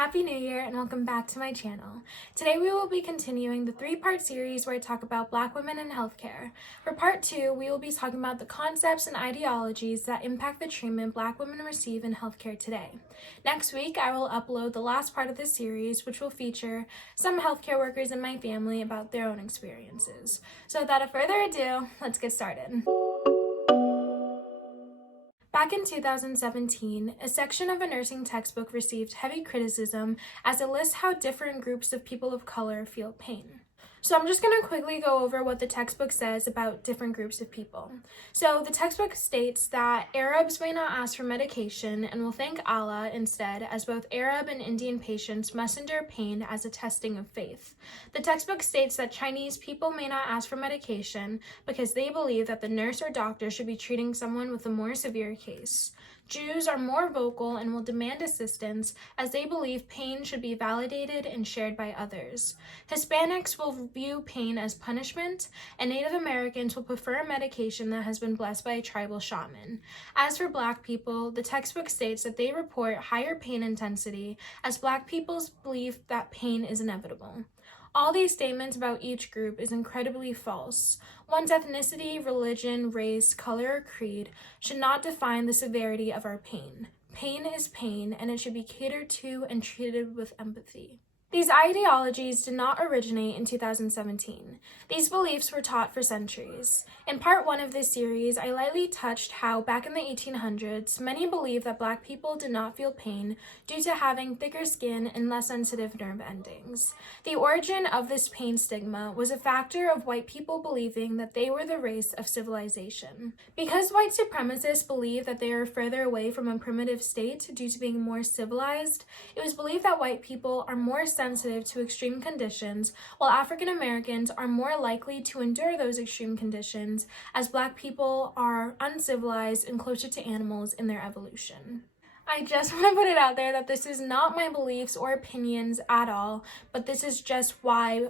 Happy New Year and welcome back to my channel. Today we will be continuing the three-part series where I talk about Black women in healthcare. For part 2, we will be talking about the concepts and ideologies that impact the treatment Black women receive in healthcare today. Next week, I will upload the last part of this series, which will feature some healthcare workers in my family about their own experiences. So without further ado, let's get started. Back in 2017, a section of a nursing textbook received heavy criticism as it lists how different groups of people of color feel pain. So I'm just going to quickly go over what the textbook says about different groups of people. So the textbook states that Arabs may not ask for medication and will thank Allah instead, as both Arab and Indian patients must endure pain as a testing of faith. The textbook states that Chinese people may not ask for medication because they believe that the nurse or doctor should be treating someone with a more severe case. Jews are more vocal and will demand assistance as they believe pain should be validated and shared by others. Hispanics will view pain as punishment, and Native Americans will prefer a medication that has been blessed by a tribal shaman. As for Black people, the textbook states that they report higher pain intensity as Black people believe that pain is inevitable. All these statements about each group is incredibly false. One's ethnicity, religion, race, color, or creed should not define the severity of our pain. Pain is pain, and it should be catered to and treated with empathy. These ideologies did not originate in 2017. These beliefs were taught for centuries. In part 1 of this series, I lightly touched how back in the 1800s, many believed that Black people did not feel pain due to having thicker skin and less sensitive nerve endings. The origin of this pain stigma was a factor of white people believing that they were the race of civilization. Because white supremacists believed that they were further away from a primitive state due to being more civilized, it was believed that white people are more sensitive to extreme conditions, while African Americans are more likely to endure those extreme conditions, as Black people are uncivilized and closer to animals in their evolution. I just want to put it out there that this is not my beliefs or opinions at all, but this is just why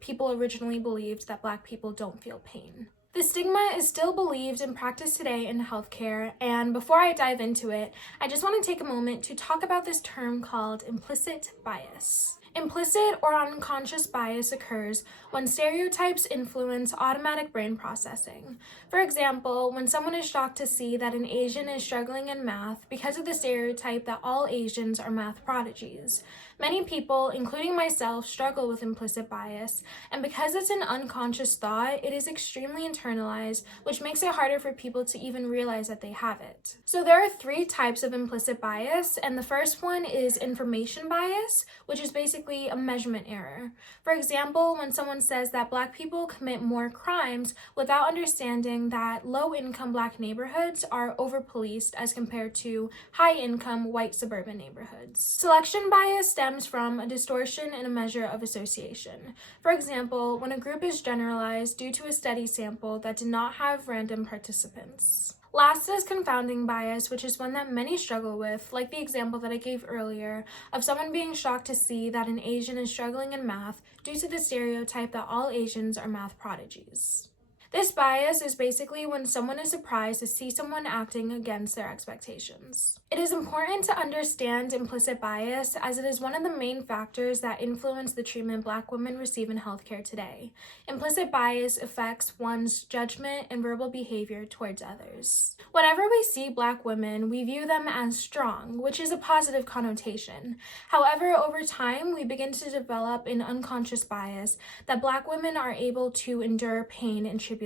people originally believed that Black people don't feel pain. The stigma is still believed and practiced today in healthcare, and before I dive into it, I just want to take a moment to talk about this term called implicit bias. Implicit or unconscious bias occurs when stereotypes influence automatic brain processing. For example, when someone is shocked to see that an Asian is struggling in math because of the stereotype that all Asians are math prodigies. Many people, including myself, struggle with implicit bias, and because it's an unconscious thought, it is extremely internalized, which makes it harder for people to even realize that they have it. So there are 3 types of implicit bias, and the first one is information bias, which is basically a measurement error. For example, when someone says that Black people commit more crimes without understanding that low-income Black neighborhoods are over-policed as compared to high-income white suburban neighborhoods. Selection bias stems from a distortion in a measure of association. For example, when a group is generalized due to a study sample that did not have random participants. Last is confounding bias, which is one that many struggle with, like the example that I gave earlier of someone being shocked to see that an Asian is struggling in math due to the stereotype that all Asians are math prodigies. This bias is basically when someone is surprised to see someone acting against their expectations. It is important to understand implicit bias as it is one of the main factors that influence the treatment Black women receive in healthcare today. Implicit bias affects one's judgment and verbal behavior towards others. Whenever we see Black women, we view them as strong, which is a positive connotation. However, over time, we begin to develop an unconscious bias that Black women are able to endure pain and tribulations.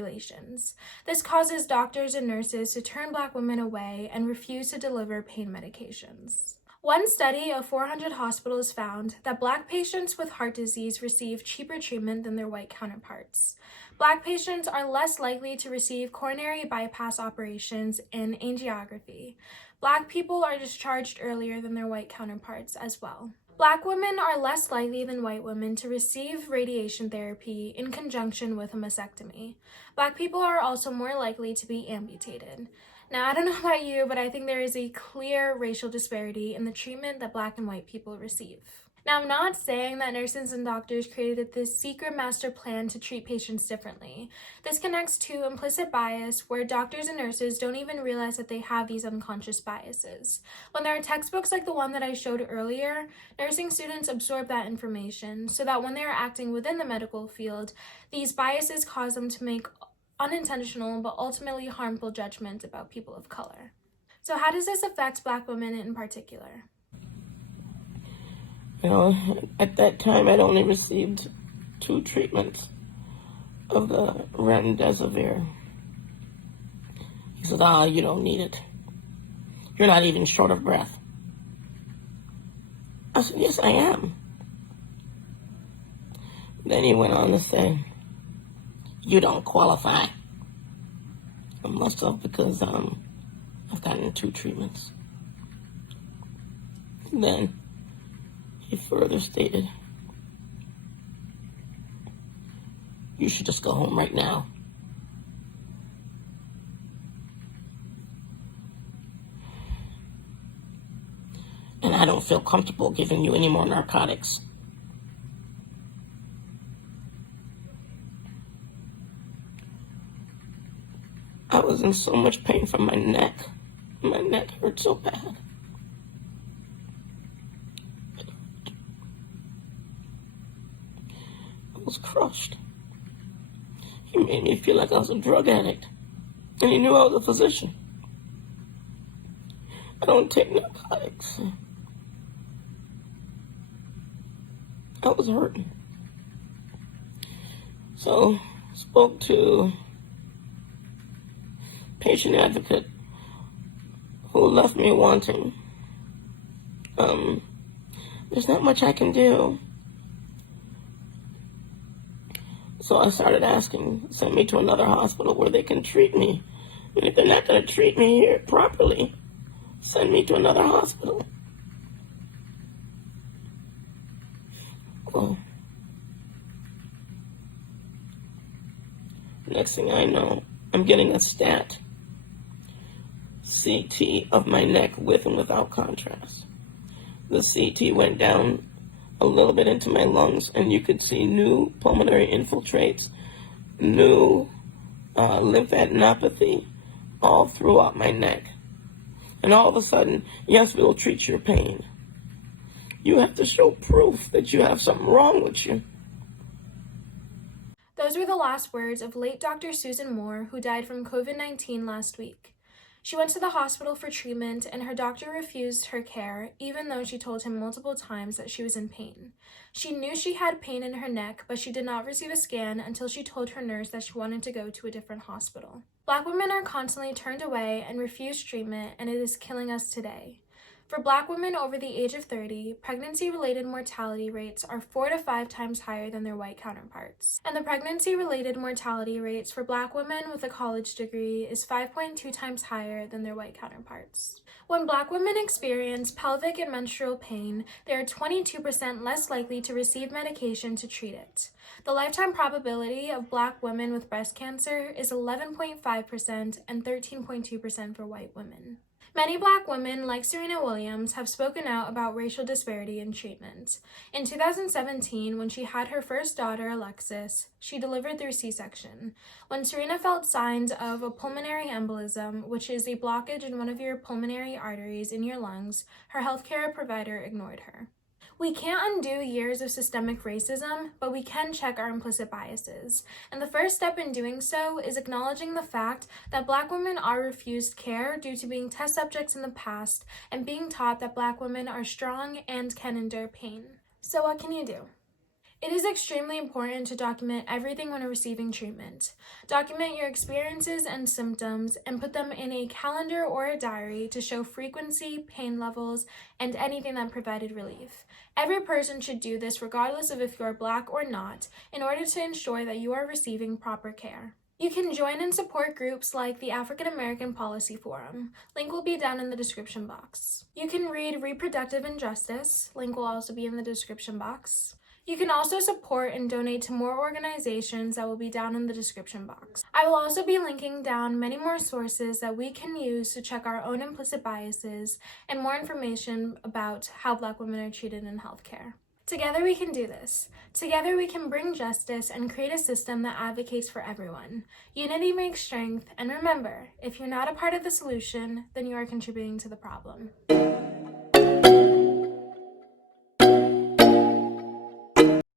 This causes doctors and nurses to turn Black women away and refuse to deliver pain medications. One study of 400 hospitals found that Black patients with heart disease receive cheaper treatment than their white counterparts. Black patients are less likely to receive coronary bypass operations and angiography. Black people are discharged earlier than their white counterparts as well. Black women are less likely than white women to receive radiation therapy in conjunction with a mastectomy. Black people are also more likely to be amputated. Now, I don't know about you, but I think there is a clear racial disparity in the treatment that Black and white people receive. Now, I'm not saying that nurses and doctors created this secret master plan to treat patients differently. This connects to implicit bias, where doctors and nurses don't even realize that they have these unconscious biases. When there are textbooks like the one that I showed earlier, nursing students absorb that information so that when they are acting within the medical field, these biases cause them to make unintentional but ultimately harmful judgments about people of color. So how does this affect Black women in particular? At that time, I'd only received 2 treatments of the remdesivir. He said, you don't need it. You're not even short of breath. I said, yes, I am. Then he went on to say, you don't qualify. I must have, because I've gotten 2 treatments. And then he further stated, you should just go home right now. And I don't feel comfortable giving you any more narcotics. I was in so much pain from my neck. My neck hurt so bad. I was crushed. He made me feel like I was a drug addict. And he knew I was a physician. I don't take narcotics. I was hurting. So, spoke to patient advocate who left me wanting. There's not much I can do. So I started asking, send me to another hospital where they can treat me. And if they're not going to treat me here properly, send me to another hospital. Well, next thing I know, I'm getting a stat CT of my neck with and without contrast. The CT went down a little bit into my lungs, and you could see new pulmonary infiltrates, new lymphadenopathy all throughout my neck. And all of a sudden, yes, we'll treat your pain. You have to show proof that you have something wrong with you. Those were the last words of late Dr. Susan Moore, who died from COVID-19 last week. She went to the hospital for treatment, and her doctor refused her care, even though she told him multiple times that she was in pain. She knew she had pain in her neck, but she did not receive a scan until she told her nurse that she wanted to go to a different hospital. Black women are constantly turned away and refused treatment, and it is killing us today. For Black women over the age of 30, pregnancy-related mortality rates are 4 to 5 times higher than their white counterparts. And the pregnancy-related mortality rates for Black women with a college degree is 5.2 times higher than their white counterparts. When Black women experience pelvic and menstrual pain, they are 22% less likely to receive medication to treat it. The lifetime probability of Black women with breast cancer is 11.5% and 13.2% for white women. Many Black women, like Serena Williams, have spoken out about racial disparity in treatment. In 2017, when she had her first daughter, Alexis, she delivered through C-section. When Serena felt signs of a pulmonary embolism, which is a blockage in one of your pulmonary arteries in your lungs, her healthcare provider ignored her. We can't undo years of systemic racism, but we can check our implicit biases. And the first step in doing so is acknowledging the fact that Black women are refused care due to being test subjects in the past and being taught that Black women are strong and can endure pain. So what can you do? It is extremely important to document everything when receiving treatment. Document your experiences and symptoms and put them in a calendar or a diary to show frequency, pain levels, and anything that provided relief. Every person should do this regardless of if you are Black or not, in order to ensure that you are receiving proper care. You can join and support groups like the African American Policy Forum. Link will be down in the description box. You can read Reproductive Injustice. Link will also be in the description box. You can also support and donate to more organizations that will be down in the description box. I will also be linking down many more sources that we can use to check our own implicit biases and more information about how Black women are treated in healthcare. Together we can do this. Together we can bring justice and create a system that advocates for everyone. Unity makes strength, and remember, if you're not a part of the solution, then you are contributing to the problem.